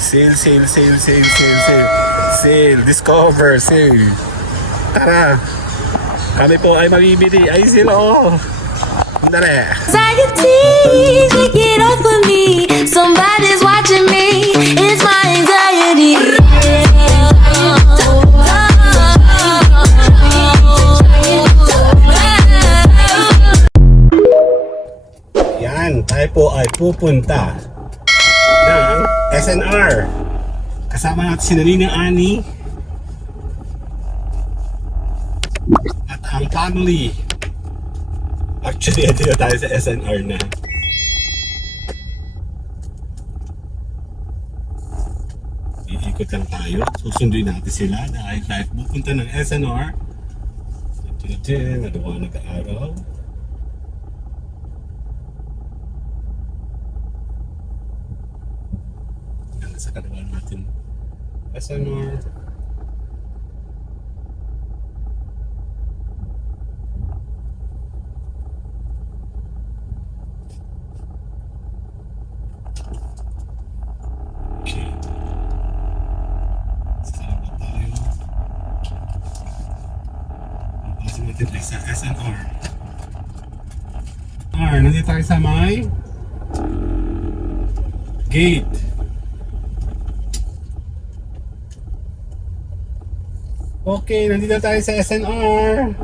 Sale, sale, sale, sale, sale, sale. Sale, discover, sale. Tara. Kami po ay mabibili. Ay, sila oh. Dali. Anxiety, take it off of me. Somebody's watching me. It's my anxiety. Yan, tayo po ay pupunta ng SNR. Kasama natin si Ninang Ani at ang family. Actually, ito na tayo sa SNR na. Iikot lang tayo. Susunduin natin sila dahil tayo pupunta ng SNR. Ito na din, nagawa nag-aaraw. Yan, sa kalawa natin. SNR. Sa SNR. Nandito tayo sa may gate. Okay, nandito tayo sa SNR.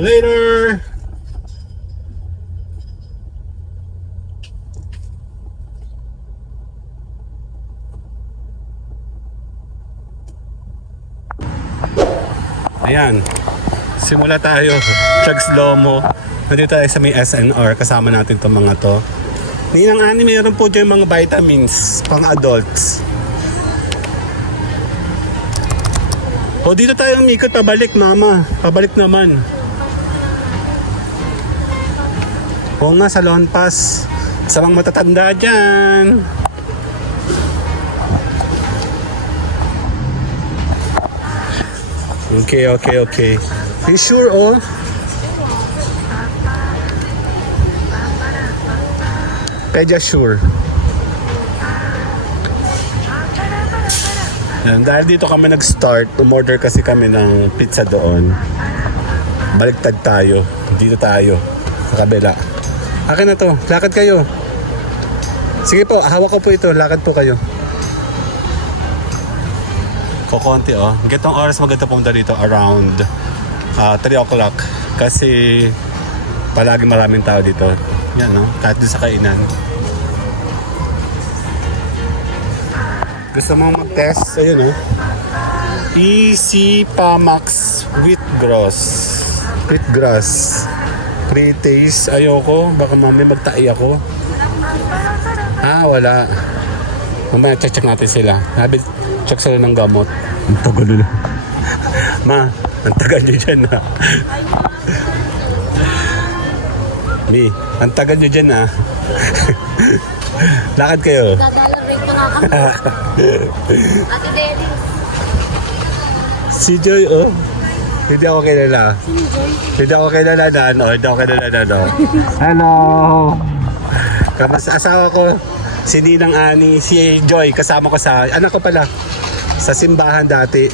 Later! Ayan. Simula tayo, Chugs Lomo. Nandito tayo sa may SNR, kasama natin itong mga to. Ninang Ani, mayroon po dyan mga vitamins pang adults. O dito tayo umikot, pabalik mama. Pabalik naman. O nga, sa Lawn Pass. Sa mga matatanda dyan. Okay, okay, okay. You sure, oh? Pediasure. Yan, dahil dito kami nag-start, umorder kasi kami ng pizza doon. Baliktad tayo. Dito tayo. Sa kabila. Akin na to. Lakad kayo. Sige po, hawak ko po ito. Lakad po kayo. Kukunti, oh. Gitong oras maganda pumunta dito around 3 o'clock. Kasi palagi maraming tao dito. Yan, no? Kahit doon sa kainan. Gusto mo mag-test? Ayun, no? Easy Pamax Wheatgrass. Wheatgrass. Pre-taste. Ayoko. Baka mami magtai ako. Wala. Mamaya check natin sila. Check sila ng gamot. Ang tagal nila. Ma, ang tagal nyo dyan, ha? Mi, ang tagal nyo dyan, ha? Lakad kayo. Dadalang rate na nga kami. Ate Deli. Si Joy, oh. Hindi ako kilala. Sino Joy? Hindi ako kilala na, ano? Hindi ako kilala na, ano? Hello! Kapag asawa ko, si Ninang Ani, si Joy, kasama ko sa, anak ko pala, sa simbahan dati.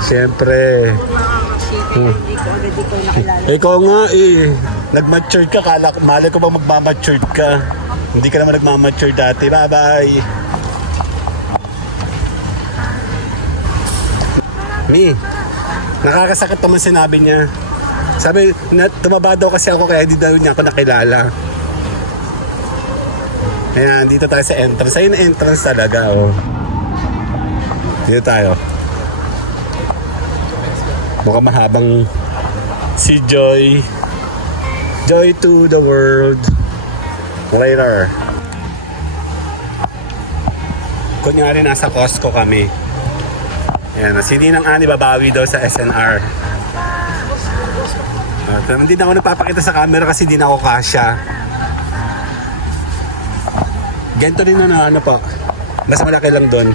Siyempre. Hindi ko agad ikaw nakilala. Ikaw nga eh. Nag-mature ka. Malay ko ba magmamature ka? Hindi ka naman nagmamature dati. Bye-bye. Mi, nakakasakit naman sinabi niya. Sabi, tumaba daw kasi ako kaya hindi daw niya ako nakilala. Ayan, dito tayo sa entrance. Ayun na entrance talaga, oh. Dito tayo. Mukhang mahabang si Joy. Joy to the world. Later. Kunyari nasa Costco kami. Ayan, si Ninang Ani babawi daw sa SNR. Hindi na ako nagpapakita sa camera kasi hindi na ako kasya. Ganito rin na ano pa. Mas malaki lang doon.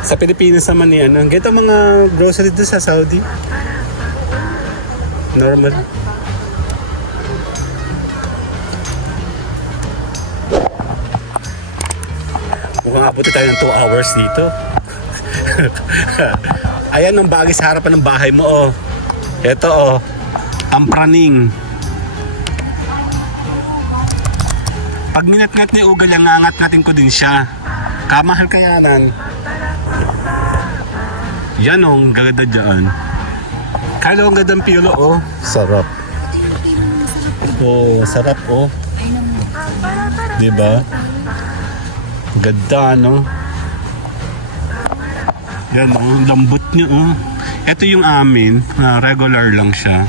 Sa Pilipinas naman ni ano. Ganito mga grocery doon sa Saudi. Normal. Mukhang abuti tayo ng 2 hours dito. Ayan ang bagay sa harapan ng bahay mo, oh. Ito, oh. Ang praning. Pag minat-ngat ni Ugal, ang angat natin ko din siya. Kamahal kayanan. Yan, oh. Ang gaganda dyan. Kala ang gandang pilo, oh. Sarap. Oh, sarap, oh. Diba? Ganda, no? Yan, oh, lambot niya, oh. Ito yung amin, na regular lang siya.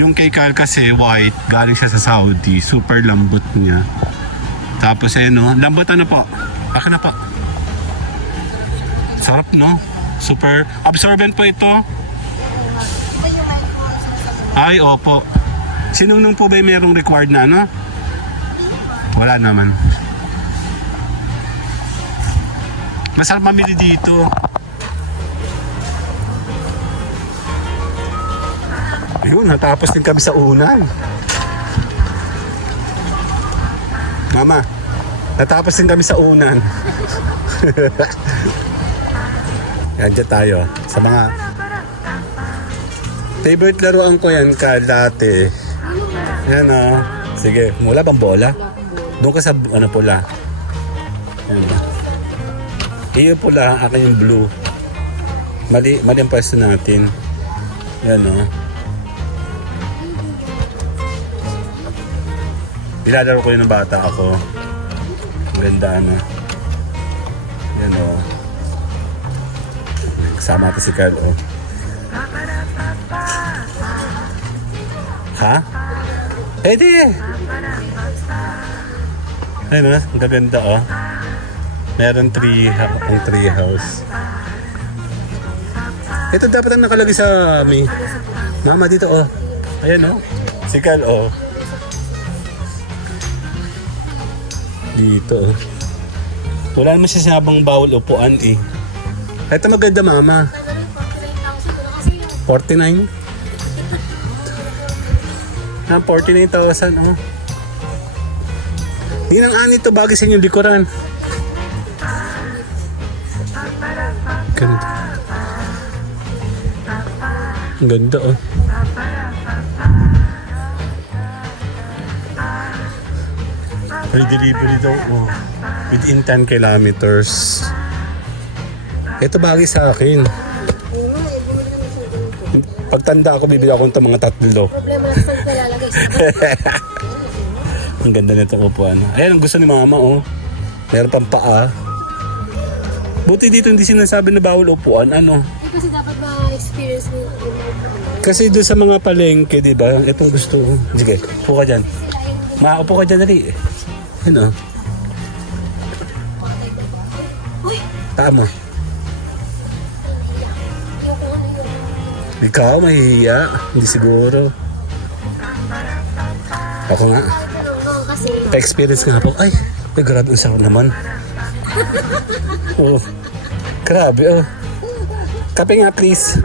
Yung kay Kyle kasi white, galing siya sa Saudi. Super lambot niya. Tapos, no? Lambot ano po? Baka na po. Sarap, no? Super absorbent po ito. Ay, opo. Sinunong po ba yung merong required na, ano? Wala naman. Masarap mamili dito. Yun, natapos din kami sa unan. Mama, natapos din kami sa unan. Yan dyan tayo. Sa mga favorite laruan ko yan dati. Yan, oh. Sige, mula bang bola? Doon ka sa ano pula. Yan. Iyo pula, akin yung blue. Mali ang pwesto natin. Yan, oh. Nilalaro ko yun ng bata ako. Ang ganda, ano. Yan, oh. Kasama natin si Carl, oh. Ha? Eh di! Ayun, oh. Ang ganda, oh. Meron ang tree house. Ito dapat ang nakalagay sa may mama dito, oh. Ayan, oh. Si Carl, oh. Dito, oh. Wala naman siya sinabang bawal upuan, eh. Ito maganda, mama. 49? 49,000, oh. Hindi nang ani ito bagay sa inyong likuran. Ganda. Ang ganda, oh. Free delivery daw, oh. Within 10 kilometers. Ito bagay sa akin. Pagtanda ako, bibili ako ng mga 3. Problema na saan ka lalagay sa Ang ganda nito upuan. Ayan, ang gusto ni mama, oh. Meron pang paa. Buti dito hindi sinasabi na bawal upuan, ano. Kasi dapat ma-experience mo. Kasi doon sa mga palengke, di ba? Itong gusto ko. Sige, upo ka dyan. Maupo ka dyan, dali. Ano? Taa mo. Ikaw, mahihiya. Hindi siguro. Ako nga. Oo, kasi Pa-experience nga po. Ay, grabe ang sarap naman. Oh, grabe, oh. Kape nga, please.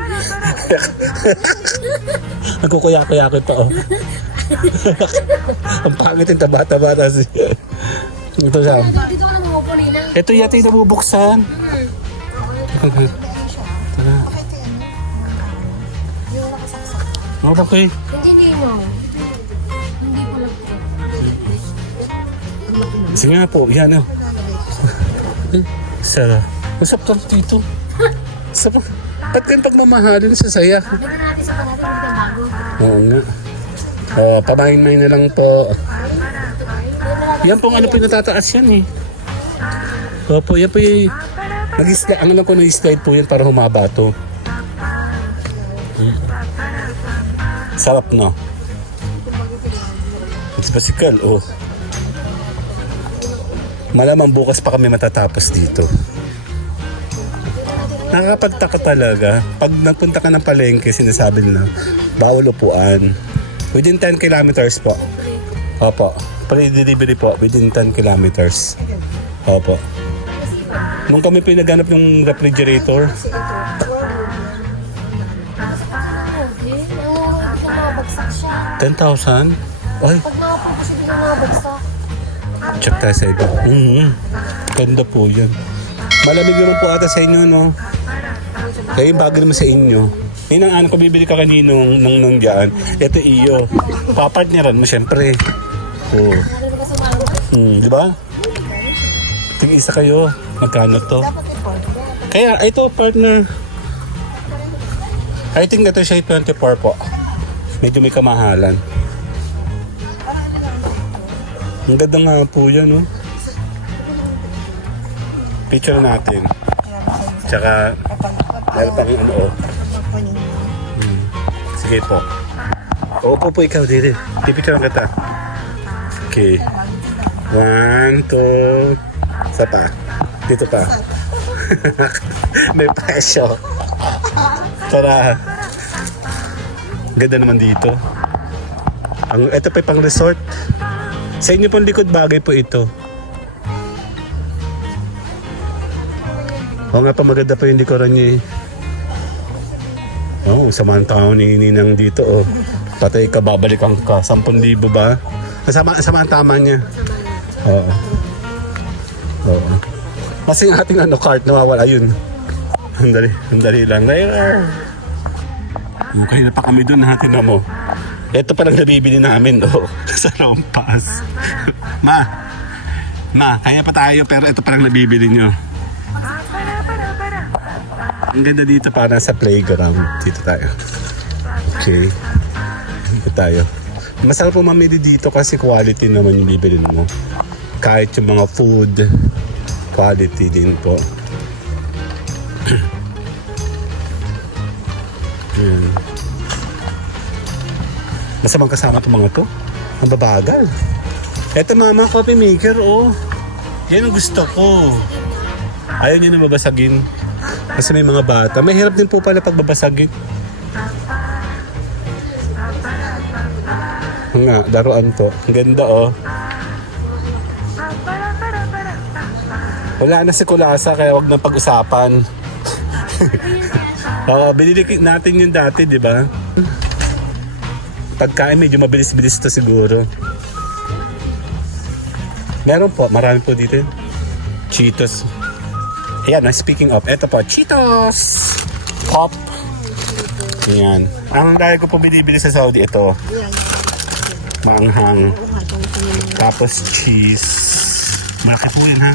Nagkukuya-kuya ko pa, oh. Ang pangit yung taba-taba. Ito siya. dito ka na mamupuli na. Ito yata yung nabubuksan. Okay. Hindi mo. Hindi pala. Sige nga po, yan, oh. Sarap. Masarap ka dito. Sarap. Ba't kayong pagmamahalin sa saya? Lagyan natin sa panatang ng bago. Oo nga. Oh, pamain-main na lang po. Yan pong ano po yung natataas yan, eh. Opo, yan po yung... Ang alam ko nag-slide po yan para humaba to. Sarap, no? It's pasikal, oh. Malamang bukas pa kami matatapos dito. Nakakapagtaka talaga. Pag nagpunta ka ng palengke, sinasabi nila, bawal upuan. Within 10 kilometers po. Opo. Pre-delivery po, within 10 kilometers. Opo. Nung kami pinaganap yung refrigerator, Nabagsak siya. 10,000? Ay, Pag nakapagpasa, hindi na nabagsak. check tayo sa iba. Ganda po yan. Malamig naman po ata sa inyo, no? Kaya yung bagay naman sa inyo. Yun ang ano ko, bibili ka kaninong nung dyan. Ito iyo. Papartneran mo, syempre. Oo. Narinig ka sa mango. Di ba? Tig-isa kayo. Magkano to? Kaya, ito, partner. I think ito siya 24 po. Medyo may kamahalan. Ang ganda nga po yan, no? Picture natin. Tsaka, meron pang ano, oh. Sige po. Opo po ikaw, dito. Pipicture kita. Okay. 1, 2. Isa pa. Dito pa. May presyo. Tara. Ganda naman dito. Ito pa pang resort. Sa inyo pong likod bagay po ito. Oo nga pa, maganda pa yung dekoran niya. Samahan tao ni Ninang dito. Oh. Patay ka, babalikan ka. 10,000 ba? Samahan tama niya. Oo. Oo. Kasi yung ating cart nawawala yun. Ang dali lang. Kanina pa kami dun, natin na mo. Ito palang nabibili namin, oh. Sa Rompas. Ma, kaya pa tayo, pero ito palang nabibili nyo. Ang ganda dito, para sa playground. Dito tayo. Okay. Dito tayo. Masarap po mamili dito kasi quality naman yung bibili mo. Kahit yung mga food, quality din po. Yan. Masamang kasama itong mga to. Ang babagal. Eto mama, coffee maker, oh. Yan ang gusto ko. Ayaw niya na mabasagin. Kasi may mga bata. May hirap din po pala pagbabasagin. Nga, daruan to. Ang ganda, oh. Wala na si Kulasa, kaya wag na pag-usapan. Oo, binili natin yung dati, di ba? Pagkain, medyo mabilis-bilis to siguro. Meron po, marami po dito. Cheetos. Ayan, speaking of, eto po, Cheetos! Pop. Ayan. Ang dahil ko po binibili sa Saudi, ito. Maanghang. Tapos cheese. Malaki po yun, ha?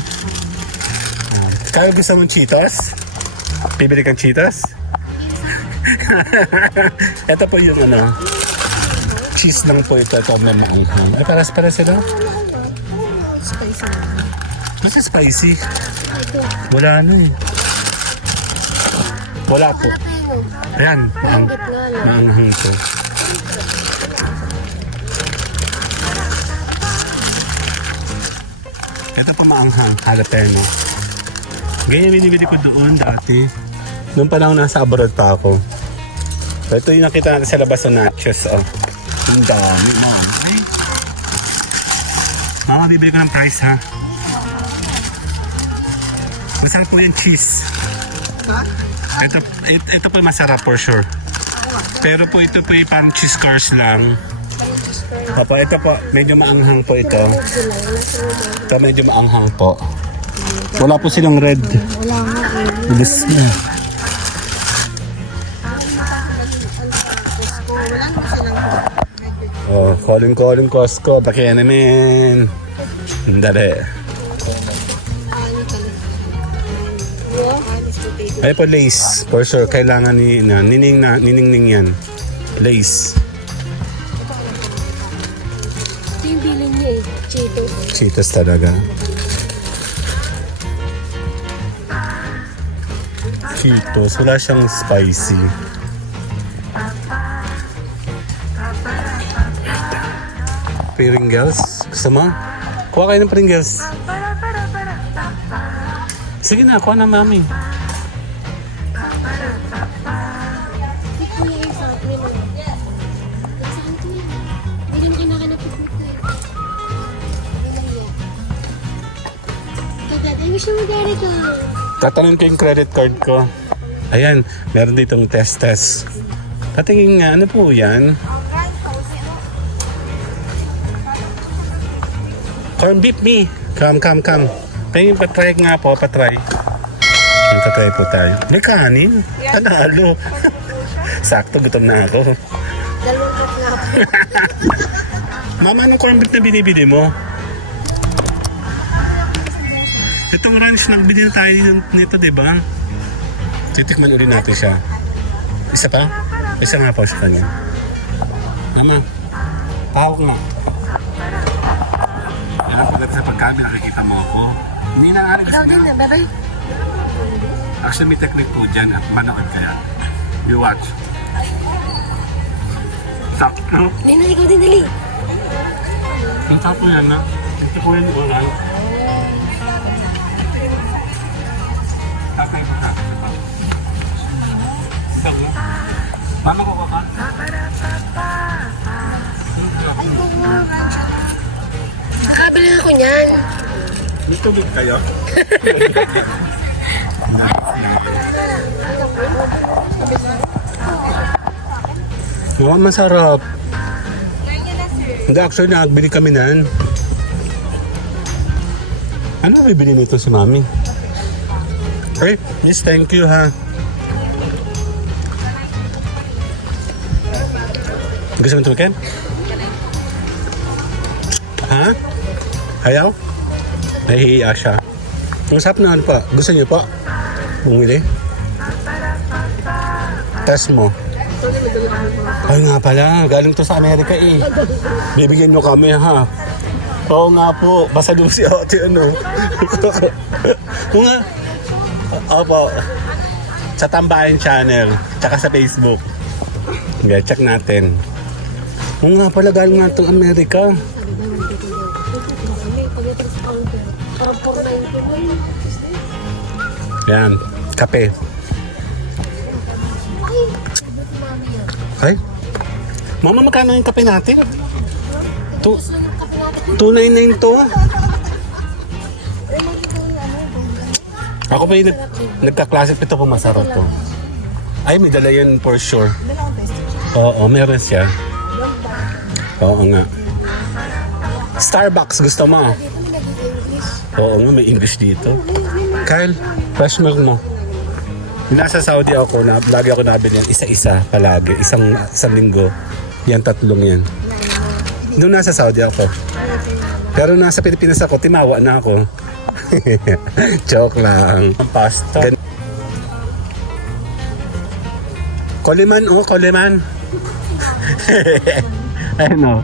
Kaya gusto mong Cheetos? Bibili kang Cheetos? Ito po yung cheese lang po ito. Ito may maanghang. Ay, paras sila? Spicy. Mas spicy. Wala na eh. Wala po. Ayan. Maanghang ito. Ito po maanghang. Jalapeno. Ganyan binibili ko doon dati. Noong panahon nasa abroad pa ako. Ito yung nakita natin sa labas ng nachos. Oh. Ang dami, ma'am. Ay. Mama, bibili ko ng price, ha? Masarap po yung cheese. Ito po masarap for sure. Pero po ito po yung parang cheese cars lang. Opo, ito po, medyo maanghang po ito. Ito medyo maanghang po. Wala po silang red. Wala nga eh. Bilis na. Oh, calling Costco. Baki naman. Dali. Ay po, lace. For sure, kailangan ni nining yan. Lace. Ito yung bilin niya eh. Cheetos. Cheetos talaga. Cheetos. Wala siyang spicy. Pringles. Gusto mo? Kuha kayo ng Pringles. Sige na, kuha na mami. Kuya yung sa akin. Saan ko yan? Hindi rin kinakanap ko kuya. Dad, ay gusto mo dari ka. Tatanungin ko yung credit card ko. Ayan, meron ditong test. Patingin nga, ano po yan? Corn beef me. Come. Kaya patry nga po, patry. Patry po tayo. May kanin? Panalo. Sakto, gutom na ako. Dalawang cup nga po. Mama, anong corned beef na binibili mo? Itong ranch lang, binili tayo nito, di ba? Titikman ulit natin siya. Isa pa? Isa nga po sa kanya. Mama, pahawak nga. Yan, pagkat sa pagkain, nakikita mo ako. Hindi na nga rin Ikaw din na, bebe. Actually, may technique po dyan at manood kaya. You watch. Sakto. Hindi na, ikaw din, dali. Ang tapo yan na. Ito po yan yung ulan. Tatay po natin. Ito nga. Mama ko ka? Nakabili na ako niyan. May tubig kayo? Oo, masarap. Hindi, actually, nagbili kami nan. Ano bibili nito si Mami? Hey, miss, thank you ha. Gusto mo ito, Ken? Ha? Ayaw? Nahihiya siya. Ang sarap naman pa. Gusto niyo pa? Bumili? Test mo. Ay nga pala, galing to sa Amerika eh. Bibigyan nyo kami ha. Oo nga po, basta Lucy Ate ano. Oo nga. Opo. Sa Tambayan Channel, tsaka sa Facebook. Okay, check natin. Oo nga pala, galing nga itong Amerika. Parang 490. Yan, kape. Ay, Mama, magkano yung kape natin? 299 to. Ako pa yung nagka-classic ito kung masarap to. Ay, may dala yan for sure. Oo, meron siya. Oo nga. Starbucks, gusto mo? Oo nga, may English dito. Kyle, fresh milk mo. Nasa Saudi ako, lagi ako nabili yan. Isa-isa palagi. Isang linggo. Yan, 3 yan. Doon nasa Saudi ako. Pero nasa Pilipinas ako, timawa na ako. Joke lang. Ang pasta. Coleman, oh, Coleman. Ano?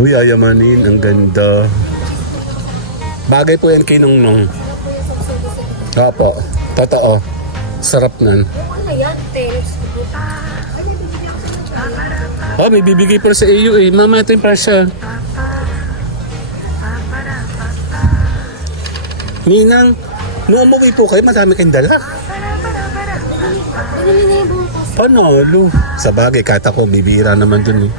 Uy, ayamanin. Ang ganda. Bagay po yan kay Nongnong. Opo. Totoo. Sarap nan. Ano yan? Teres. Oh, may bibigay po sa iyo eh. Mama, ito yung presyo. Ninang, nung umuwi po kayo, madami kayong dala. Binili na yung buong pasta. Panalo. Sa bagay, kata ko, bibira naman dun eh.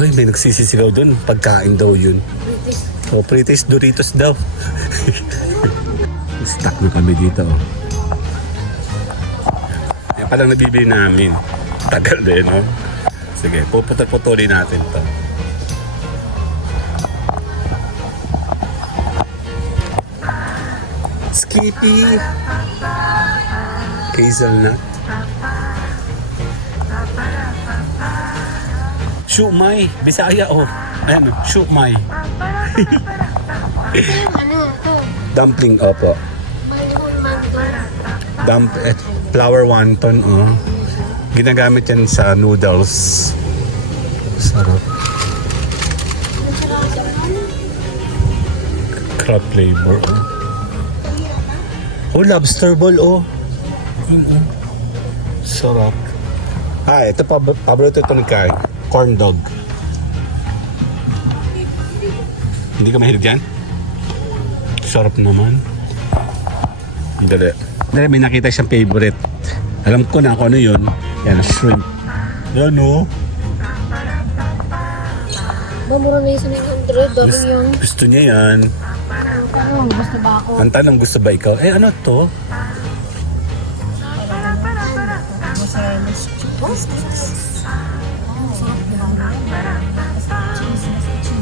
Hoy, may nagsisisigaw dun. Pagkain daw yun. British. O, British Doritos daw. Stuck na kami dito. Oh. Yan palang nabibili namin. Tagal din, no? Sige, puputol-putulin natin to. Skippy. Hazelnut. Shumai. Bisaya, oh. Ayan, shumai. Ito yung ano, ito. Dumpling, opo. Mayroon mango. Flour wonton, oh. Ginagamit yan sa noodles. Sarap. Crab flavor, oh. Oh, lobster ball, oh. Yun, oh. Sarap. Ah, ito paborito ito ni Kai. Corn dog. Hindi ka mahilig dyan? Sarap naman. Dali. Dali, may nakita siyang favorite. Alam ko na kung ano yun. Yan, shrimp. Yan, oh. Mamura na yung 100. Dami yung... Gusto niya yan. Ano, gusto ba ako? Ang tanong, gusto ba ikaw? Eh, ano to?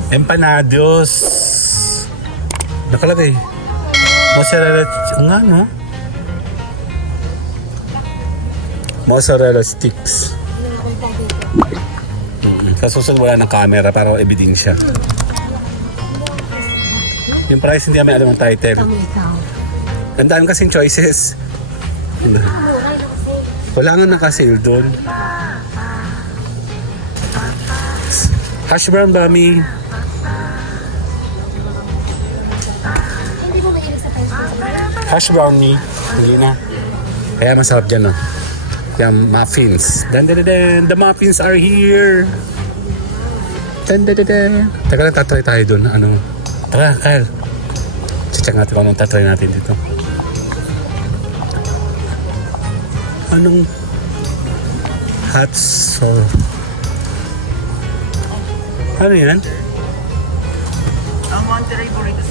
Empanados. Nakalagay. Mozzarella, nga no? Mozzarella sticks. Sa susunod wala ng camera para ebidensya. Yung price hindi namin alam ang title. Ang dami kasing choices. Wala nga naka-sale doon. Hash brown bami. Hindi mo maibig sa peso. Hash brownie. Hindi na. Kaya masarap dyan, no? Yung muffins. The muffins are here. Teka lang, tatry tayo dun. Ano? Tara, Kyle. Check natin kung anong tatry natin dito. Anong hot sauce? Ano yan? Ang Monterey Burritos.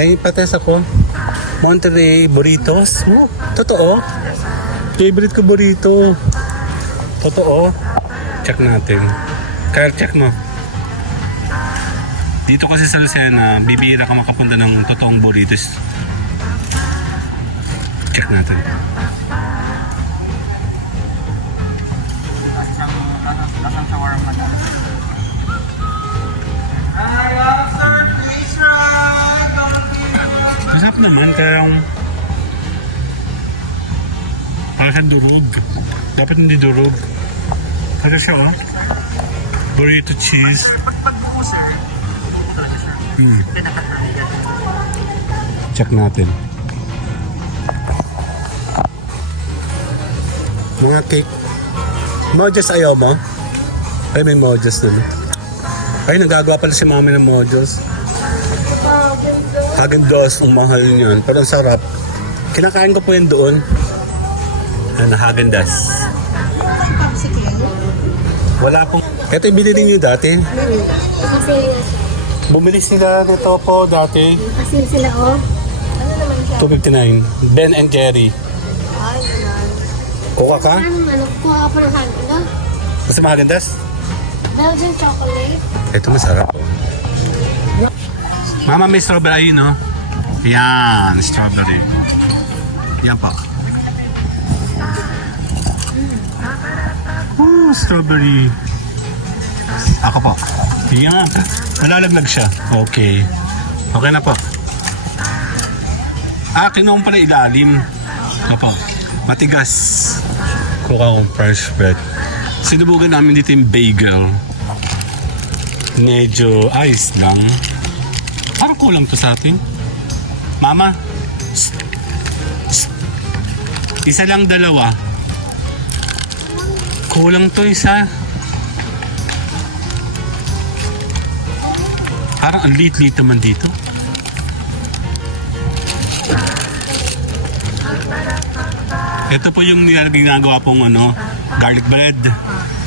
Ay, pates ako. Monterey Burritos. Oh, totoo. Favorite ko burrito. Totoo. Check natin. Kyle, check mo. Dito kasi sa Lucena, bibihira ka makapunta ng totoong burritos. Check natin. Lasang shawarma na. Masarap naman, kaya parang durog. Dapat hindi durog. Kasi siya, oh. Burrito cheese. Pagbuo, sir. Pinakatalian. Check natin. Mga cake. Mojos ayaw mo? Ay, may mojos dun. Ay, nagagawa pala si mami ng mojos. Häagen-Dazs, ang mahal niyan. Pero ang sarap. Kinakain ko po yun doon. Ano, Häagen-Dazs. Wala pong... Ito yung binili niyo dati. Kasi, Bumili sila nito po dati. kasi sila, oh. Ano naman siya? $2.59. Ben and Jerry. Ay, naman. Kuha ka? Ano, kuha ka pa ng hand, no? Basta Häagen-Dazs? Belgian chocolate. Ito masarap. Oh. Mama, may strawberry, no? Yan, strawberry. Yan po. Strawberry. Ako po. Yan. Malalaglag siya. Okay. Okay na po. Kinuha pala ilalim. Ako po. Matigas. Kuha kong fresh bread. Sinubukan namin dito yung bagel. Medyo ayos lang. Parang kulang to sa atin. Mama. Shh. Shh. Isa lang, dalawa. Kulang to isa. Parang ang liit-liit naman dito. Ito po yung ginagawa pong garlic bread.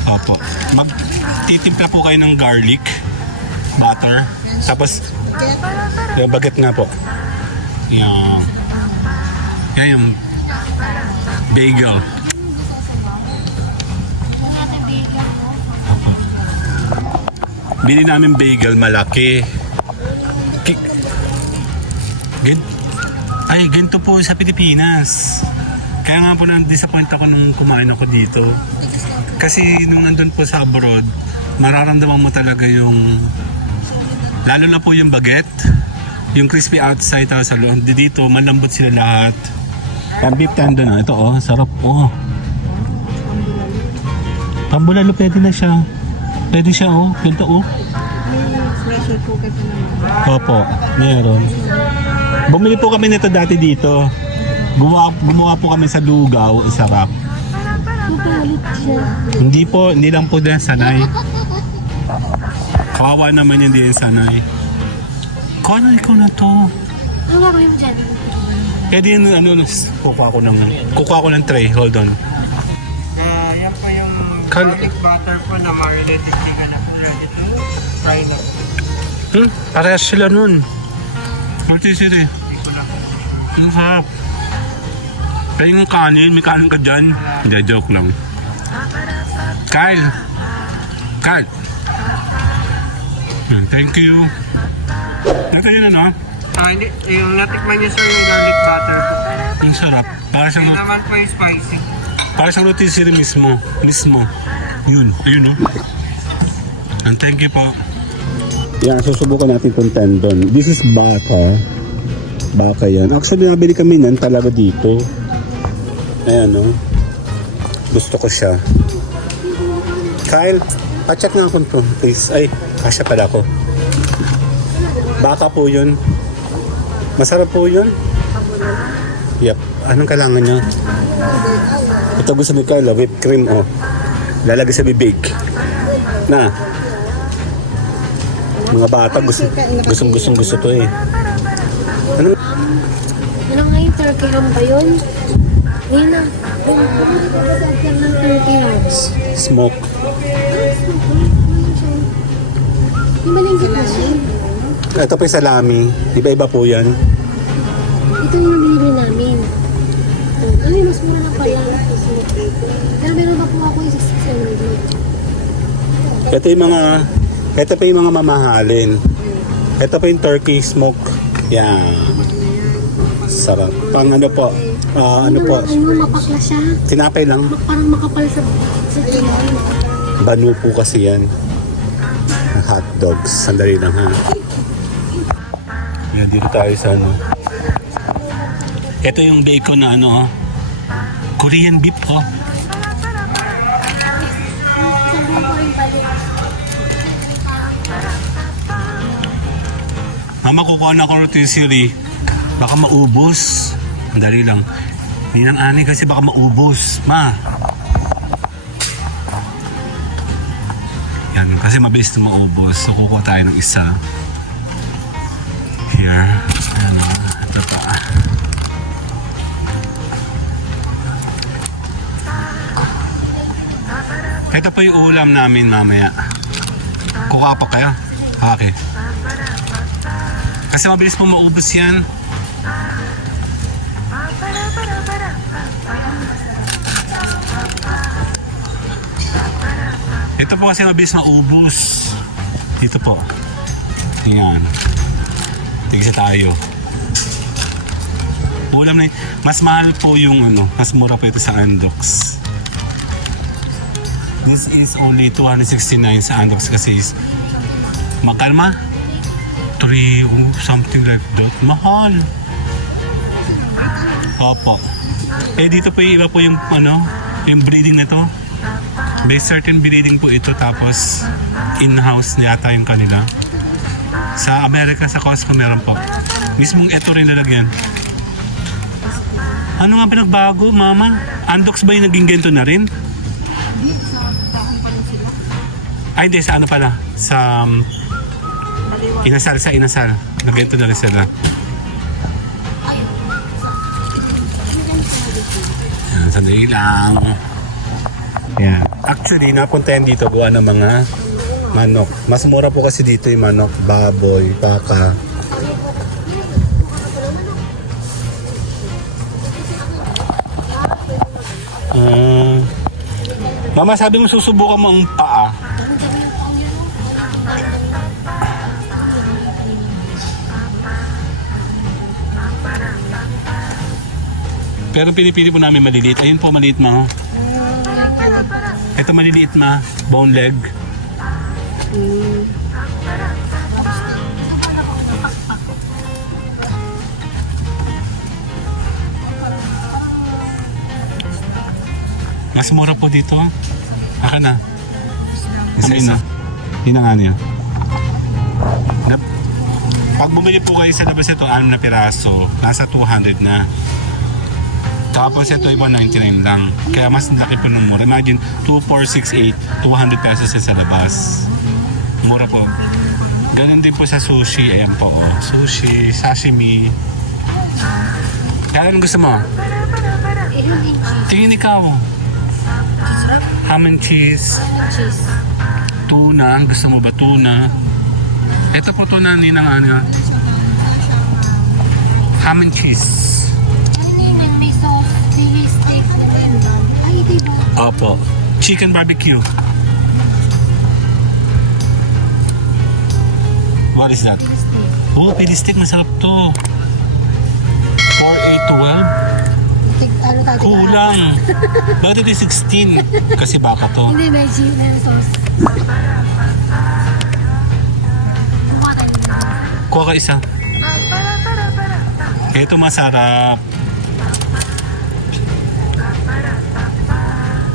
Opo. Magtitimpla po kayo ng garlic, butter, tapos yung baget nga po. Yan. Yan yung bagel. Bili namin bagel malaki. Ganito po sa Pilipinas. Kaya nga po na-disappoint ako nung kumain ako dito. Kasi nung nandun po sa abroad, mararamdaman mo talaga yung, lalo na po yung baget, yung crispy outside sa loob. Dito, malambot sila lahat. Ang beef tender na. Ito, oh, sarap. Oh. Pambulalo, pwede na siya. Pwede siya, oh. Ganito, oh. Pressure cooker pa naman. Opo, meron. Bumili po kami nito dati dito. Gumawa po kami sa lugaw, sarap. Mapalit siya. Hindi lang po din sanay. Kawawa naman yun din sanay. Kano ikaw na to? Ano nga kayo dyan? Pwede yun, kukuha ko ng tray, hold on. Yan pa yung Kan- garlic butter po na marinated na fry na. Parehas sila nun. Multi-city. Hindi ko lang. Ang harap. Kaya yung kanin, may kanin ka dyan. Hindi, joke lang. Kyle! Thank you. Ito yun ano? Hindi. Yung natikman niyo sir yung garlic butter po. Ang sarap. Para Yung siyang, naman po yung spicy. para siyang rotisserie mismo. Yun. Ayun no. And thank you po. Yan, susubukan natin itong tendon. This is baka. Baka yan. Actually, nabili kami nan talaga dito. Ayan no. Gusto ko siya. Kyle, pacheck nga ako to, please. Ay, kasya pala ako. Baka po yun. Masarap po yun. Yep. Anong kailangan niya? Ito gusto ni Carla, whipped cream, oh. Lalagay sa bibig. Na. Mga bata, gusto to eh. Ano? Ano nga yung turkey ham ba yun? Nina, yung ng turkey hams. Smoke. Yung malingkit na siya. Ito po yung salami. Iba-iba po yan. Ito yung binili namin. Ano yung mas mura na pala. Pero meron pa po ako yung 600. Ito po yung mga mamahalin. Ito po yung turkey smoke. Yan. Sarap. Pang ano po? Ano po? Ano, mapakla siya. Tinapay lang. Parang makapal sa tiyan. Banu po kasi yan. Hot dogs. Sandali lang ha. Yan, dito tayo sa ano. Ito yung bacon na ano oh. Korean beef oh. Sabihin ko rin pala. Mama, kukuha na ako ng rotisserie. Baka maubos. Sandali lang. Hindi nang ani kasi baka maubos. Ma. Yan, kasi mabilis na maubos. So, kukuha tayo ng isa. Here. Ano, ito pa. Ito po yung ulam namin mamaya. Kukuha pa kayo? Okay. Kasi mabilis po maubos yan. Ito po kasi mabilis maubos. Dito po. Yan. Tigisa tayo. Ulam na mas mahal po yung ano, mas mura po ito sa Andox. This is only 269 sa Andox kasi is makalma 3 something like that. Mahal. Opo. Eh dito po yung iba po yung ano, yung breeding na to. May certain breeding po ito tapos in-house na yata yung kanila. Sa Amerika, sa Costco meron po. Mismong ito rin lalagyan. Ano nga pinagbago, mama? Andox ba yung naging ganito na rin? Ay, hindi. Sa ano pala? Sa Inasal, sa Inasal. Nagganito na rin sila. Yan, sandali lang. Yan. Actually, napuntahan dito gawa ng mga manok. Mas mura po kasi dito yung manok, baboy, baka. Mama, sabi mo susubukan mo ang paa. Pero pinipili po namin maliliit. Ayun po, maliit ma. Ito maliliit ma. Bone leg. Mas mura po dito. Aka na. Isa-isa. Yun ang ano yun. Pag bumili po kayo sa labas ito, 6 na piraso. Nasa 200 na. Tapos ito ay 199 lang. Kaya mas laki po ng mura. Imagine, 2,468, 200 pesos sa labas. Mura po. Ganun din po sa sushi. Ayan po. Oh. Sushi, sashimi. Kaya anong gusto mo? Tingin ikaw. Ham and cheese. Tuna. Gusto mo ba tuna? Ito po tuna ninang ano. Ham and cheese. May sauce, may steak. Ay, diba? Opo. Chicken barbecue. What is that? Oh, pili stick. Masarap to. 4, 8, 12. Ano tayo? Kulang. Bakit ito yung 16? Kasi baka to. Hindi, may sauce. Kuha ka isa. Ito masarap.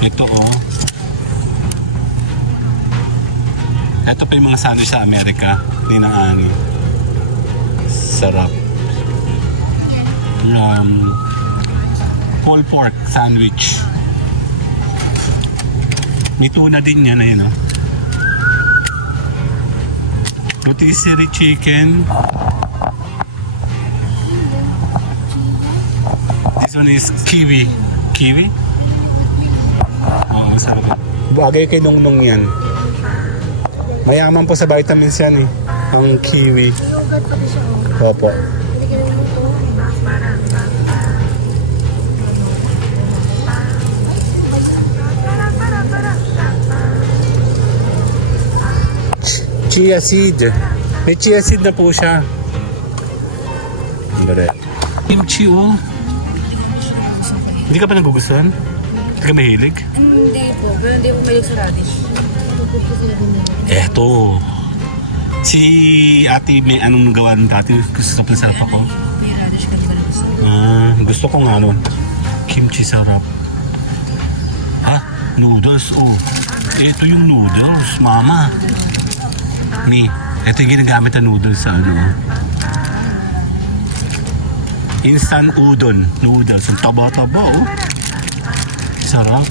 Ito oh. Ito pa yung mga sandwich sa Amerika. Hindi na ani. Sarap. Pulled pork sandwich. May tuna din yan, ayun oh. Rotisserie chicken. This one is kiwi. Kiwi? Oo, masarap. Bagay kay Nongnong yan. Mayaman po sa vitamins yan eh. Ang kiwi. Yogurt pati siya. Oh. Opo. Hindi ka naman ito. Chia seed. May chia seed na po siya. Hindi. Kimchi oh. Hindi ka pa nagugustuhan? Hindi ka mahilig? Hindi po, pero hindi po mahilig sa radish. Eto. Si ate may anong gawa ng dati. Gusto pa sarap ako. May radish ka, di ba na gusto? Gusto ko nga nun. Kimchi sarap. Ha? Noodles? Oh. Ito yung noodles, mama. Ito yung ginagamit na noodles sa ano. Instant udon noodles. Ang taba-taba oh. Sarap.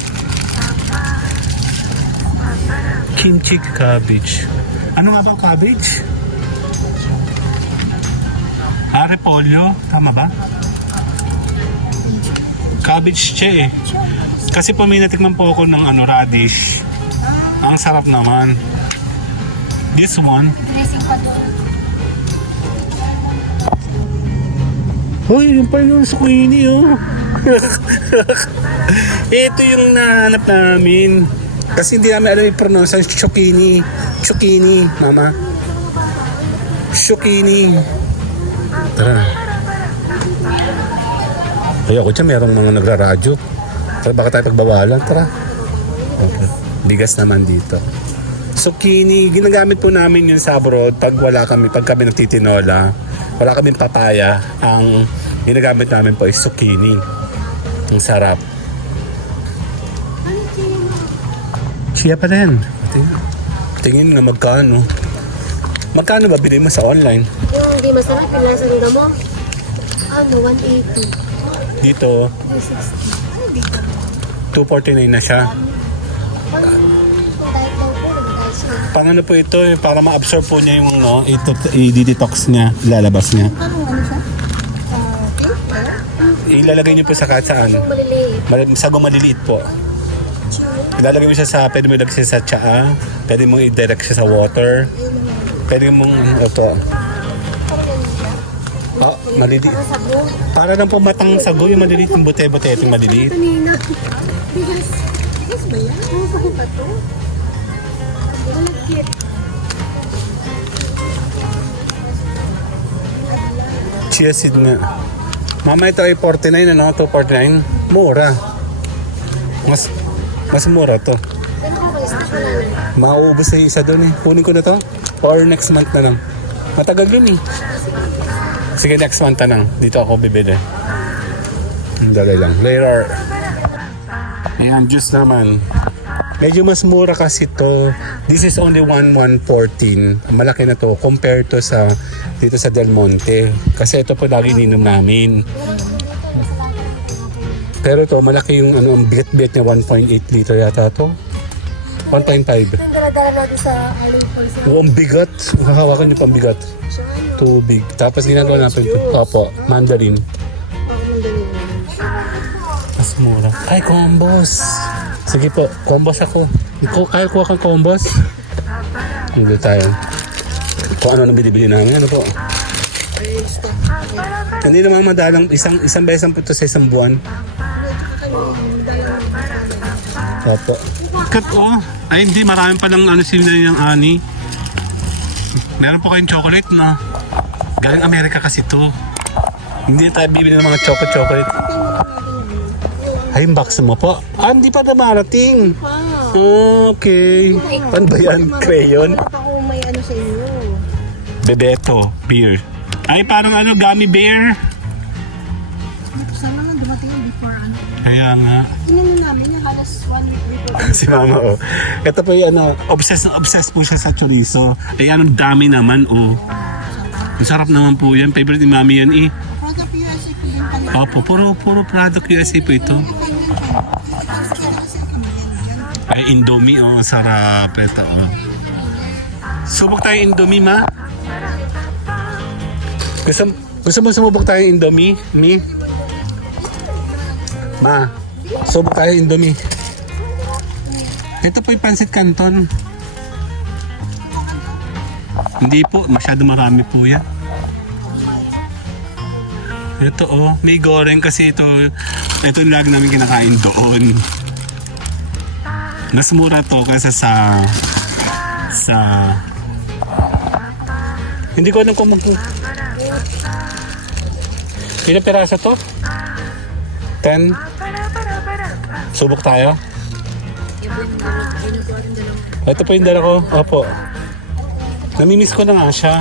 Kimchi cabbage. Ano nga bang cabbage? Repolyo. Tama ba? Cabbage siya eh. Kasi po may natikman po ako ng radish. Ang sarap naman. This one. Dressing pa doon. Hoy, yun pa yung zucchini oh. Ito yung nahanap namin. Kasi hindi namin alam i-pronounce ang zucchini. Zucchini, mama. Zucchini. Tara. Ayoko dyan, merong mga nagraradyo. Tara, baka tayo pagbawalan. Tara. Okay. Bigas naman dito. Zucchini, ginagamit po namin yun sa abroad pag kami nagtitinola. Wala kaming papaya. Ang ginagamit namin po is zucchini. Ang sarap. Chia pa rin. Tingin nga magkano. Magkano ba bilhin mo sa online? Yung hindi masarap, yung lasa ng damo. 180. Dito, 260. 249 na siya. Pang ano po ito, para ma-absorb po niya yung i-detox niya, lalabas niya. Ano siya? Ilalagay niyo po sa kahit saan. Maliliit. Sagong maliliit po. Ilalagay mo siya sa, pwede mo ilagay siya sa tsaa, pwede mo i-direct siya sa water, pwede mong, ito. Oh, maliliit. Parang sago. Para lang po matang sago, yung maliliit, yung bote-bote, yung maliliit. Kanina. Bigas. Bigas ba yan? Ano pa ba ito? Malagkit. Chia seed nga. Mama, ito ay 49, ano? 249. Mura. Mas mura to. Pero ako is na pala na. Mauubos na yung isa doon eh. Kunin ko na to. Or next month na lang. Matagal yun eh. Sige, next month na lang. Dito ako bibili. Dali lang. Later. Ayan, juice naman. Medyo mas mura kasi to. This is only 114. Malaki na to compared to sa dito sa Del Monte. Kasi ito po lagi ininom namin. Pero to malaki yung ang bigat-bigat niya, 1.8 liter yata to. 1.5. Yung dala-dala natin sa Allen Falls. Oh, ang bigat. Hahawakan niyo pang bigat. Tubig. Tapos ginagawa natin ito. Opo, mandarin. Mas mura. Ay, combos. Sige po, combos ako. Kaya kuha kang combos. Hindi tayo. Kung ano nang binibili namin, ano po? Hindi naman madalang, isang beses po ito sa isang buwan. Opo. Cut oh. Ay hindi, marami palang sila yung ani. Meron po kayong chocolate, no? Galing Amerika kasi to. Hindi tayo bibili ng mga chocolate. Ay, yung box mo po. Ah, hindi pa dumarating. Okay. Ano ba yan? Crayon? Wala pa ako may ano sa inyo. Bebeto. Beer. Ay, parang ano, gummy bear. Sana nga dumating yung before ano. Kaya nga. Inano namin yung halos 1 week before. Si Mama, oh. Ito po yung ano, obsessed po siya sa chorizo. Ay, anong dami naman, oh. Ang sarap naman po yan. Favorite ni Mami yan, eh. Product USA po din pala. Opo, puro product USA po ito. Ay, Indomie, oh. Sarap. Ito, oh. Subok tayo Indomie, Ma? Gusto mo sumubok tayo Indomie? Mi? Ma, subok tayo Indomie. Ito po yung Pancit Canton. Hindi po, masyado marami po yan. Ito oh, may goreng kasi ito yung lagi namin kinakain doon. Mas mura to kasi sa hindi ko alam kung ilang piraso to? 10? Subok tayo? Ito po yung dala ko. Opo. Namimiss ko na nga siya.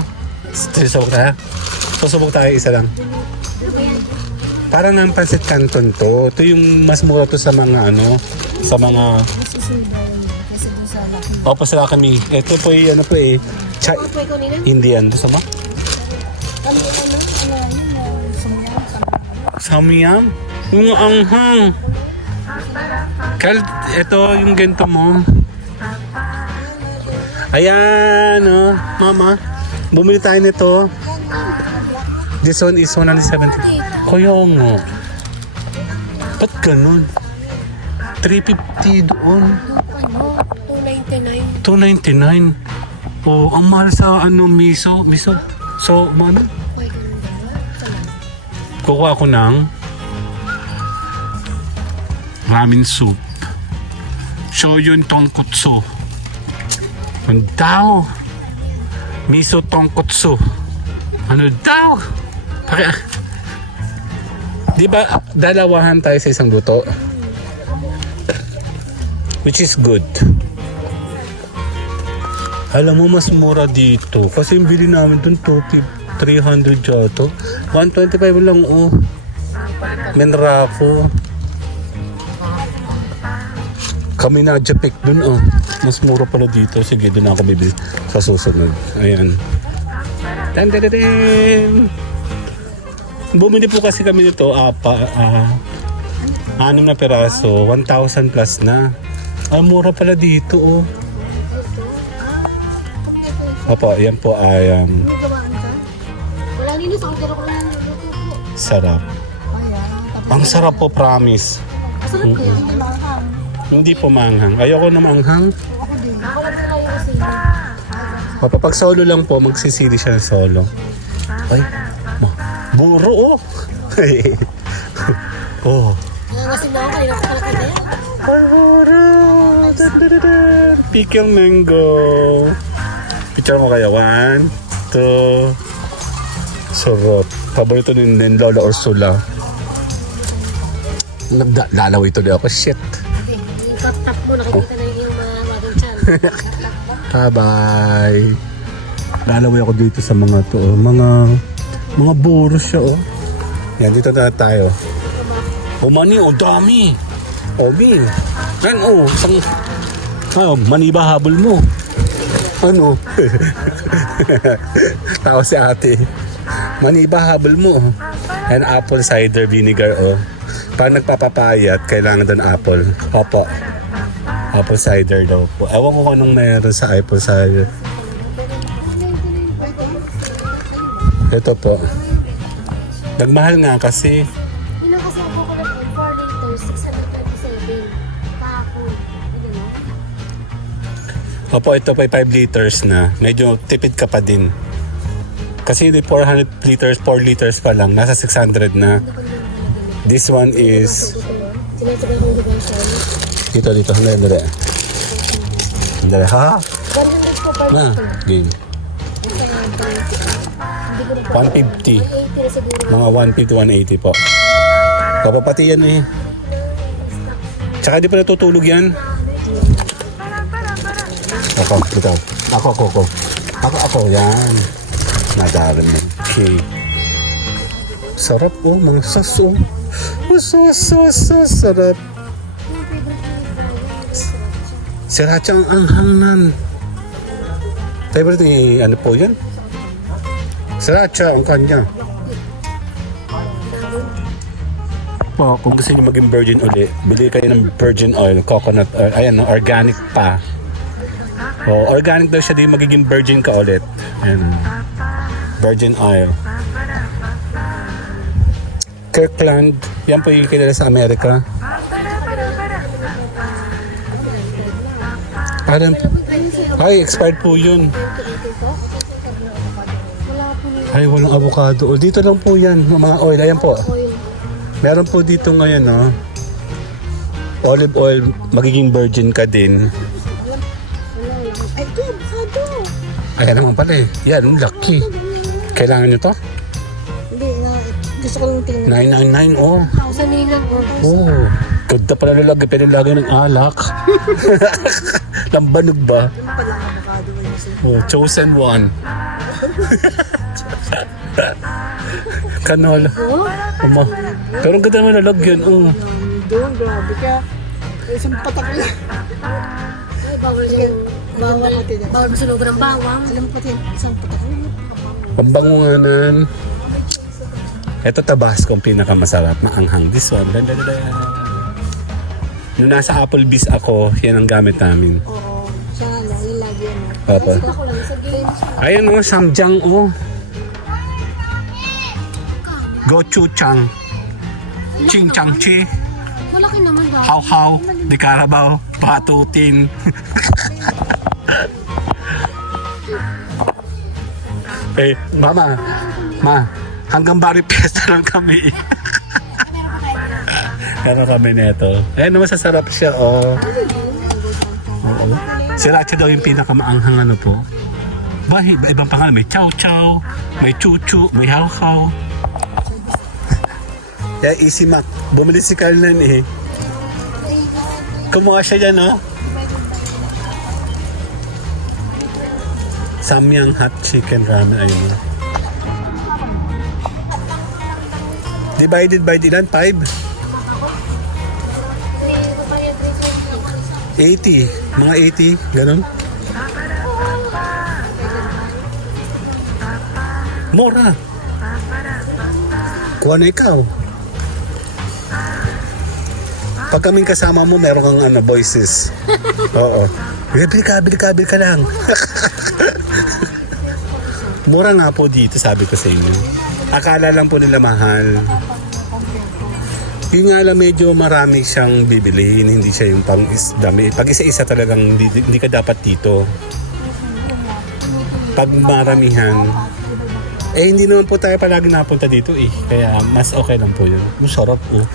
Subok tayo? Susubok tayo isa lang. Parang ng Pancit Canton to. Ito yung mas mura to sa mga ano, sa mga... Opo, sa kami. Ito po yung ano po eh. Ako ikaw nila? Hindi yan. Gusto mo? Kami ano? Samyang? Yung anghang. Kal, ito yung ganito mo. Ayan, oh. Mama, bumili tayo nito. This one is 170. Kaya nga. Ba't ganun? 350 doon. Ano? 299. 299. Oh, ang mahal sa ano, miso. So, ano? Okay, ganun ba? Kukuha ko ng ramen soup. Shoyun tonkotsu. Ano daw? Miso tonkotsu. Ano daw? Di ba dalawahan tayo sa isang luto? Which is good. Alam mo, mas mura dito. Kasi yung bili namin dun, 300 yata. 125 lang, oh. Menrako. Kami na Japik dun, oh. Mas mura pala dito. Sige, dun ako bibili sa susunod. Ayan. Dan. Bumili po kasi kami nito, 6 na peraso. 1,000 plus na. Ay, mura pala dito, oh. Opo, yan po ay Ano gawaan ka? Wala nino sa kutero ko lang. sarap. Ang sarap po, promise. Masarap kaya? Hindi makakang. Hindi po manghang. Ayoko na manghang. Ako din. Ako lang na kayo kasi. Opo, pag solo lang po, magsisili siya ng solo. Ay, buro, oh. Oh. Nangangasin na ako kanina ko pala kita yan. Ay, buro. Pickle mango. Picture mo kaya. 1, 2. Sarap. Paborito ni Lola Ursula. Nagdalaw ito di ako. Shit. Hindi, yung tap-tap mo, nakikita na yung mga wagang chan. Bye-bye. Lalaway ako dito sa mga to. Oh. Mga buro siya, oh. Yan, dito na tayo. Oh, mani, oh, dami. Oh, mi. Yan, oh. Mani ba habol mo? Ano? Tao si ate. Mani ba habol mo? Yan, apple cider vinegar, oh. Pag nagpapapayat, kailangan doon apple. Opo. Apple cider daw po. Ewan ko kung anong meron sa apple cider. Ito po. Nagmahal nga kasi. Yun ang kasi ako ko lang 4 liters, 627. Kahapon. Ano no? Opo, ito pa 5 liters na. Medyo tipid ka pa din. Kasi yung 400 liters, 4 liters pa lang. Nasa 600 na. This one is... Sinasabay kong devotion. Dito. Dali, ha? 100 po per Na, liter. game. Basta Hindi ko na po. 150. 80 na siguro. Mga 150, 180 po. Papa, pati yan eh. Tsaka di pa natutulog yan. Ako, ito. Ako. Yan. Nadaran mo. Okay. Sarap oh, mga sos oh. Sarap. Sriracha ang anghangnan. Favorite ni ano po yan? Sriracha ang kanya. Po, kung gusto niyo maging virgin uli, bili kayo ng virgin oil, coconut oil. Ayan, no, organic pa. Oh, organic daw siya, di magiging virgin ka ulit. Ayan. Virgin oil. Kirkland, yan po yung kilala sa Amerika. Parang, ay, expired po yun. Wala po na Ay, walang avocado. O, dito lang po yan, mga oil. Ayan po. oil. Meron po dito ngayon, no? Olive oil, magiging virgin ka din. Wala. Ay, ito, avocado. Ayan naman pala eh. Yan, lucky. Kailangan nyo to? Hindi, gusto ko lang tingnan. 999, oh. 1,000 na yun lang po. Oh, ganda pala nalagay. Pinalagay ng alak. Lambanog ba? Oh, chosen one. Canola. Uma. Pero ang ganda naman nalagyan. Oh. Doon, grabe ka. Isang patak lang. Ay, bawal masunugan ng bawang. Alam ko din, isang patak lang. Pambangunganan. Ito Tabasco ang pinakamasarap. Maanghang. This one. Nung nasa Applebee's ako, yan ang gamit namin. Oo, siya nga lang, yung lagi yan. Papa. Ako lang sa games. Ayan oh, samjang oh. Gochujang. Ching chang chi. Malaki naman ba? How how. Di Carabao. Patutin. Eh, mama. Ma. Hanggang Barrio Fiesta lang kami. Meron kami neto. Eh, masasarap siya, oh. Oo. Sriracha daw yung pinakamaanghang ano po. Ba, ibang pangalan. May chow chow, may chuchu, may how how. Kaya easy mac. Bumili si Carlan eh. Kumuha siya dyan, oh. Samyang hot chicken ramen. Ayun, oh. Divided by ilan? 5? 80. Mga 80. Ganun. Mura. Kuha na ikaw. Pag kaming kasama mo, meron kang ano, voices. Oo. Bili ka lang. Mura nga po dito, sabi ko sa inyo. Akala lang po nila mahal. Yung nga lang medyo marami siyang bibilihin, hindi siya yung pang-dami. Pag isa-isa talagang hindi ka dapat dito. Pag maramihan, eh hindi naman po tayo palagi napunta dito eh. Kaya mas okay lang po yun. Masarap oh.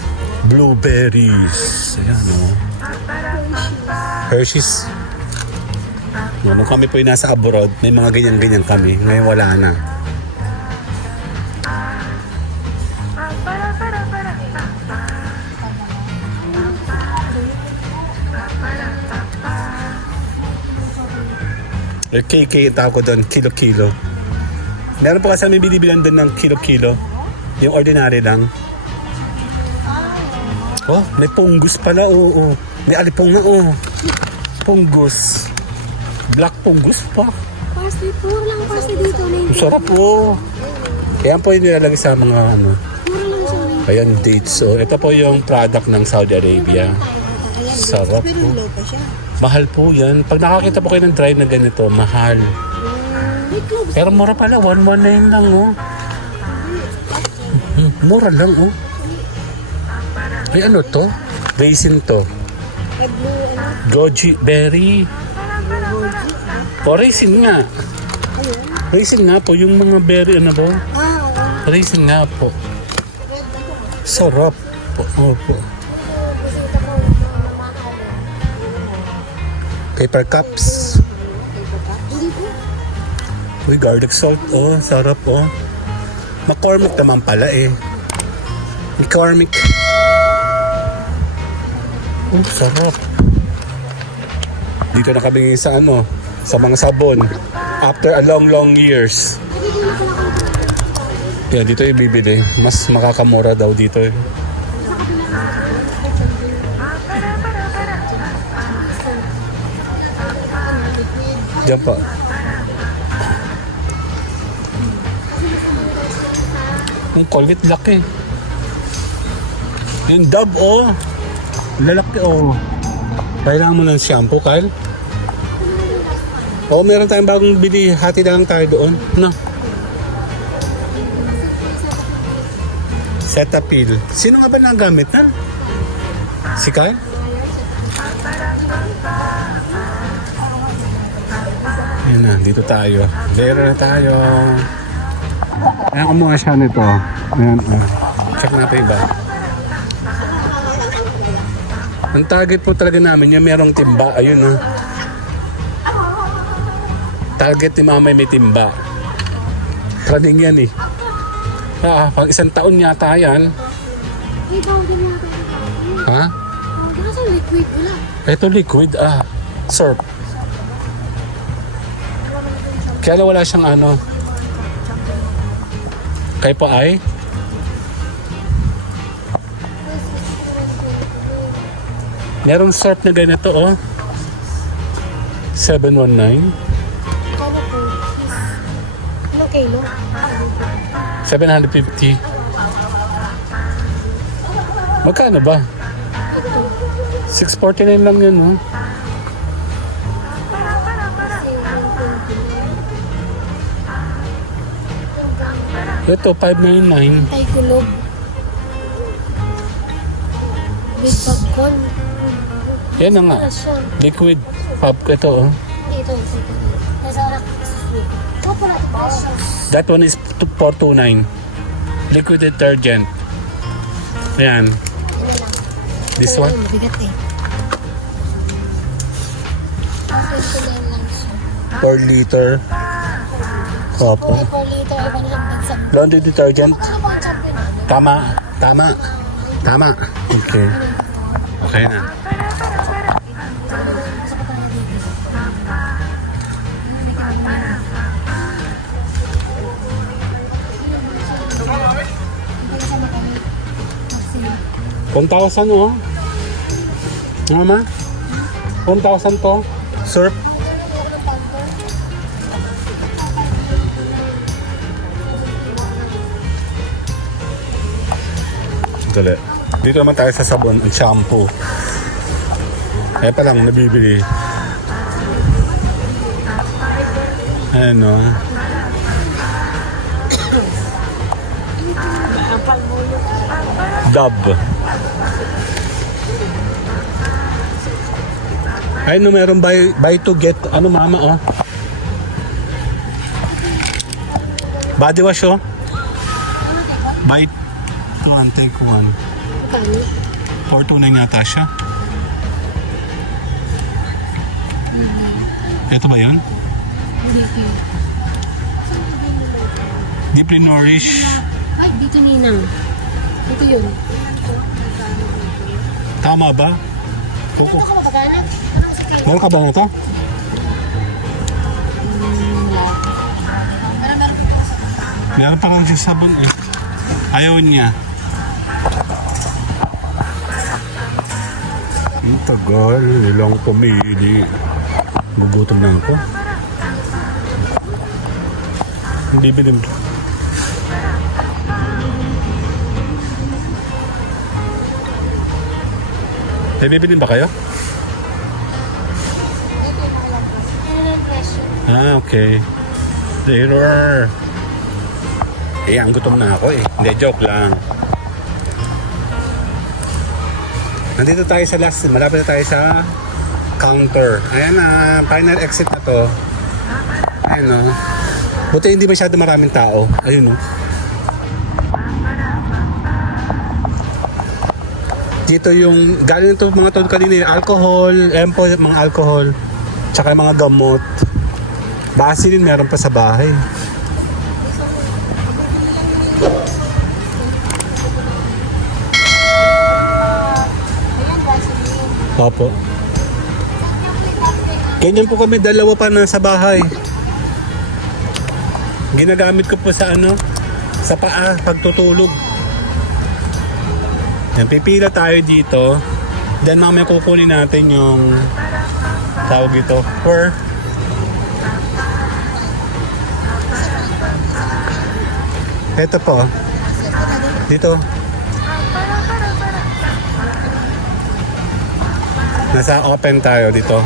Blueberries. Ayan oh. Hershey's. Nung kami po yung nasa abroad, may mga ganyan-ganyan kami. Ngayon wala na. KK tawag ko doon, kilo-kilo. Meron po kasi may binibilan doon ng kilo-kilo. Yung ordinary lang. Oh, may punggus pala, oo. May alipong nga, oh. Punggus. Black punggus pa. Parsley po. Walang parsley dito. Ang sarap po. Ayan po yung nilalagay sa mga ano. Mura lang siya. Ayan, dates. So, ito po yung product ng Saudi Arabia. Sarap Pero po. low pa siya. Mahal po yan. Pag nakakita po kayo ng dry na ganito, mahal. May cloves. Pero mura pala, 119 lang, oh. Mura lang, oh. Ay, ano to? Raisin to. Eh, blue, ano? Goji berry. O, raisin nga. Raisin nga po, yung mga berry, ano po? Raisin nga po. Sarap po. Opo. Paper cups. Uy, garlic salt. Oh, sarap oh. McCormick naman pala eh. McCormick. Oh, sarap. Dito na kami sa ano, sa mga sabon. After a long years. Kaya dito yung bibili. Mas makakamura daw dito eh. Diyan pa. Ang Colgate laki. Yung Dove oh. Lalaki oh. Kailangan mo ng shampoo, Kyle? Oo, meron tayong bagong bili. Hati na lang tayo doon. No? Cetaphil. Sino nga ba nagamit na? Si Kyle? Ayan na, dito tayo. There na tayo. Ayan, kumuha siya nito. Ayan, check natin iba. Ang target po talaga namin, yung merong timba. Ayun na. Target ni Mamay may timba. Training yan eh. Pag isang taon yata yan. Ibaw din natin. Ha? Wala sa liquid. Wala. Ito liquid. Syrup. Kaya wala siyang ano. Kaya pa ay? Merong syrup na ganito oh. 719. Kano po? Ano kilo? 750. Magkano ba? 649 lang yun, no? Ito, 599. Ay, kulog. With popcorn. Yan na nga. Wala siya. Liquid pop. Ito, oh. Ito. Nasa oras. Ito pala. That one is 429. Liquid detergent. Ayan. This one? Mabigat eh. Ito lang siya. 4 liter. Opo. Ay, 4 liter. Ay, 100 Laundry detergent. Ano ba ang champion namin? Tama. Tama. Tama. Okay. Okay na. $1,000 oh. Mama? 1,000 to. Syrup. Dali. Dito naman tayo sa sabon at shampoo. Kaya pa lang nabibili. Ano? Dove. Ay, no, meron buy to get. Ano, mama, oh. Body wash, oh. Buy to one, take one. Kano? 429 yata siya. Ito ba yun? Hindi ko yun. Deeply Nourish. Ay, dito ninang. Ito yun. Tama ba? Kuko. Ako mapagana? Ano kasi kayo? Meron ka ba nito? Meron pa lang siya sabon eh. Ayaw niya. Ang tagal nilang pumili. Gugutom na ako. Hindi bilim. May bibilin ba kayo? Okay. Later. Ang gutom na ako eh. Hindi, joke lang. Nandito tayo sa last. Malapit na tayo sa counter. Ayan na. Final exit na to. Ayan o. Buti hindi masyado maraming tao. Ayun o. Dito yung galing ito mga kanina, alcohol, mga alcohol, tsaka mga gamot. Vaseline meron pa sa bahay. Opo. Ganyan po kami, dalawa pa na sa bahay. Ginagamit ko po sa ano, sa paa, pagtutulog. Yan, pipila tayo dito. Then mamaya kukunin natin yung tawag ito, fur. Ito po. Dito. Nasa open tayo dito.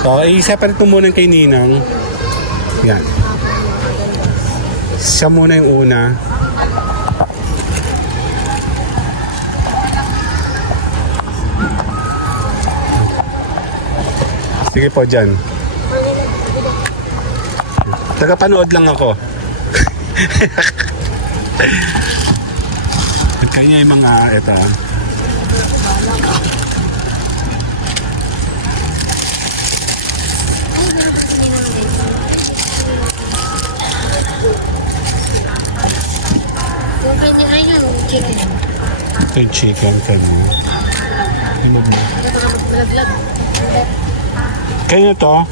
So, i-separate ko muna kay Ninang. Yan. Siya muna yung una. Sige po, dyan. Tagapanood lang ako. At kanya yung mga ito. Yung kanya ay yung chicken. Ito yung chicken kanya. Ano ba? Malaglag. Kanya to.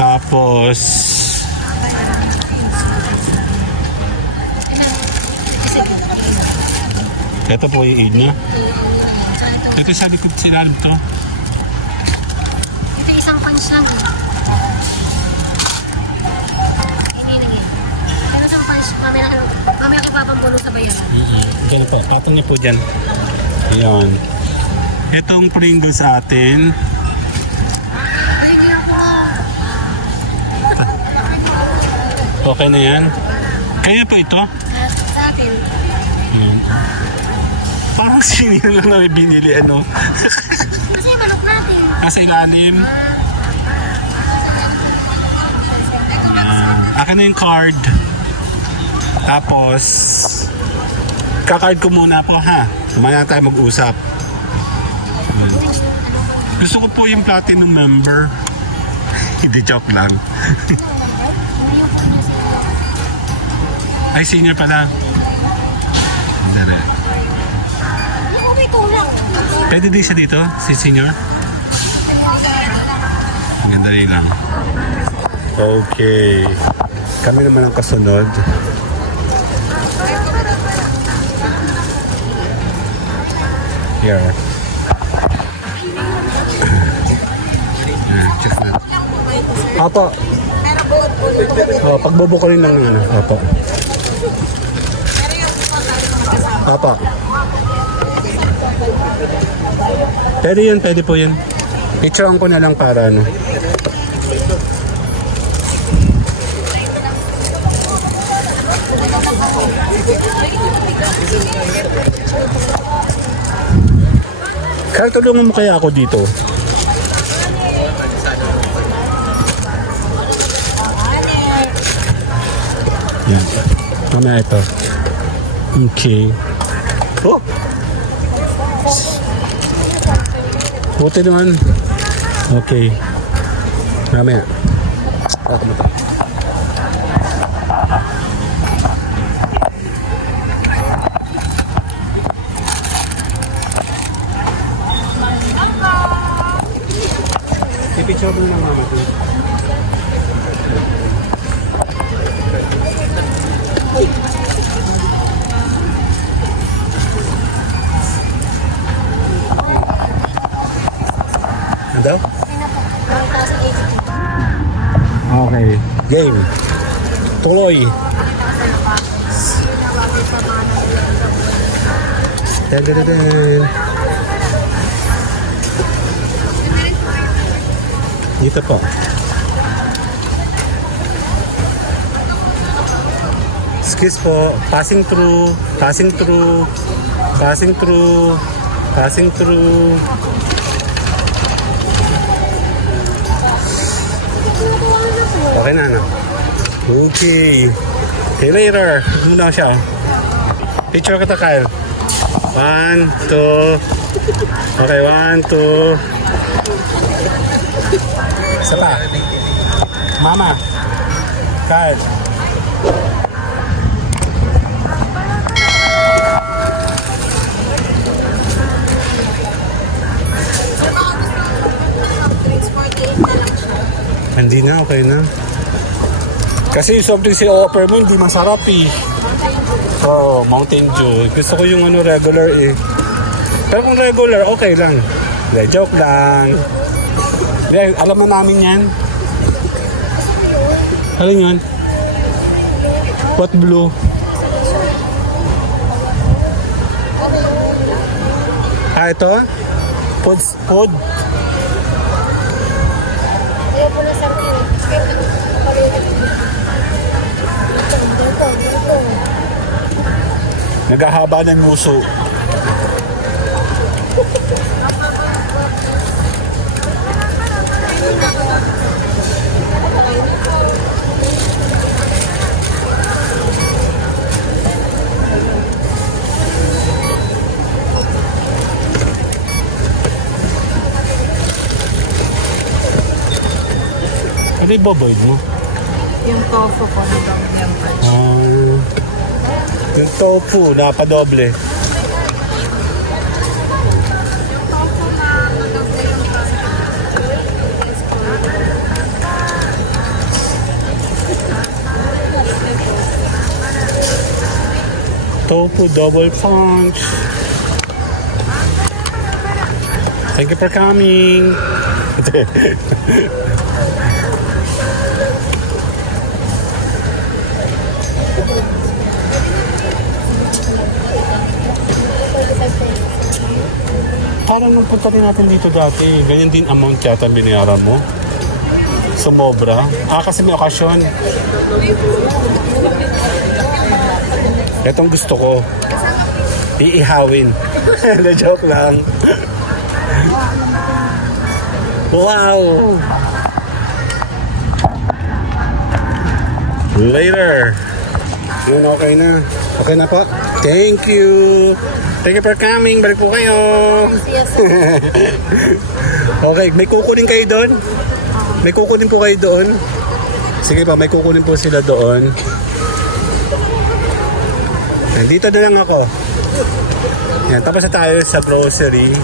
Tapos ito po yung niya. Ito sa likod sila to. Ito isang punch lang. Hindi na yun. Pero isang punch, mamaya ipapambulo sa bayaran. Diyan po, patong niyo po dyan. Ayan. Itong Pringles sa atin. Okay na yan. Kaya pa ito? Sa atin. Parang sinila lang na may binili ano. Kasi yung manok natin. Nasa ilalim. Akin na yung card. Tapos kakard ko muna po ha. Mamaya tayo mag-usap. Gusto ko po yung platinum member. Hindi, joke lang. Ay, senior pala. Dali. Hindi ko may kulang. Pwede din siya dito, si senior? Ganda rin lang. Okay. Kami naman ang kasunod. Here. Check na. Apo. Oh, pagbubukulin lang ng ano. Apo. Apo. Pwede yun, pwede po yun. Picturean ko na lang para ano. Kaya tulungan mo kaya ako dito. Yan. Mamaya ito. Okay. Oh! Buti naman. Okay. Mamaya. Ako mo ito. I-picture mo na mama ko. Ano? Okay. Game. Tuloy. Dadadadad. Dito po. Excuse po. Passing through. Passing through. Passing through. Passing through. Okay na, no? Okay. See you later. Doon lang siya. Picture kita, Kyle. 1, 2. Okay, 1, 2. Isa pa. Mama. Card. Hindi na, okay na. Kasi yung soft drinks i-offer mo, hindi masarap eh. Oo, Mountain Dew. Gusto ko yung ano, regular eh. Pero kung regular, okay lang. Hindi, joke lang. Hindi, alam na namin yan. Ano yun? What blue? Ah, ito? Food? Ayaw po na sa akin. Naghahaba ng muso. Ano yung boboid mo? Yung tofu ko na yung punch. Yung tofu, napadoble. Tofu double punch. Thank you for coming. Parang nung punta rin natin dito dati, ganyan din amount yata binayaran mo. Sumobra. Ah, kasi may okasyon. Itong gusto ko. Iihawin. Na-joke lang. Wow! Later. Yun, okay na. Okay na po. Thank you. Thank you for coming. Balik po kayo. Okay, may kukunin kayo doon? May kukunin po kayo doon? Sige pa, may kukunin po sila doon. Nandito na lang ako. Yan, tapos na tayo sa grocery.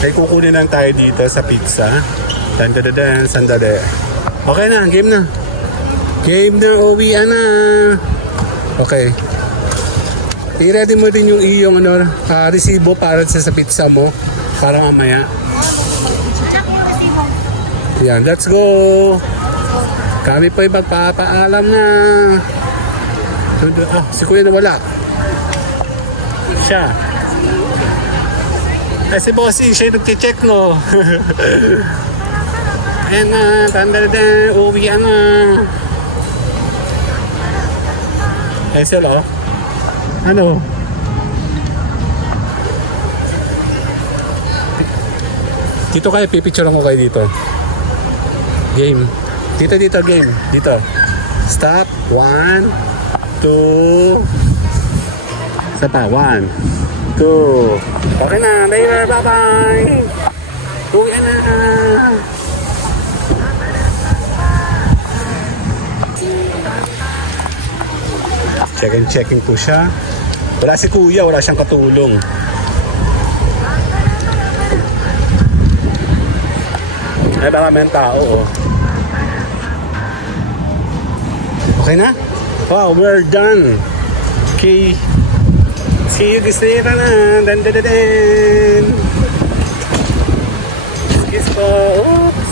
May kukunin lang tayo dito sa pizza. Dan, sandali. Okay na, game na. Game na, uwian na. Okay. I-ready mo din yung iyong resibo para sa pizza mo. Para mamaya. Yan, let's go. Kami po'y magpapaalam na. Ah, si Kuya nawala. Siya. Eh, si Bossy, siya yung nagche-check, no? Ayan na, tanda-da, uwian na. Hazel, oh. Ano? Dito kayo, pipicturean ko kayo dito. Game. Dito, game. Dito. Stop. 1, 2. Isa pa. 1, 2. Okay na. Later. Bye-bye. Uwi na. Checking po siya. Wala si Kuya. Wala siyang katulong. Ay, baka may tao, oh. Okay na? Wow, we're done. Okay. See you guys later na. Dan. Kiss po. Oops.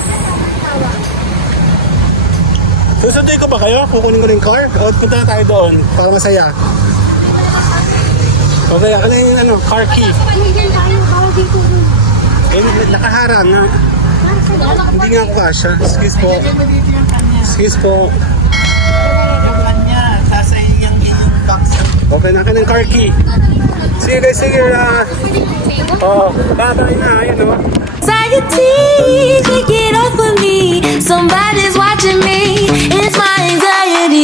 Susunduin ko ba kayo? Kukunin ko ng car? O punta na tayo doon para masaya. Okay, ano yung car key? Pahigyan tayo, bawal dito. Eh, nakaharang nga. Hindi nga ako kasha. Excuse po. Excuse po. Kanya, sasayang yung box. Okay na ka ng car key. See you guys here. Bye-bye na. Ayun, oh. Anxiety, take it off of me. Somebody's watching me. It's my anxiety.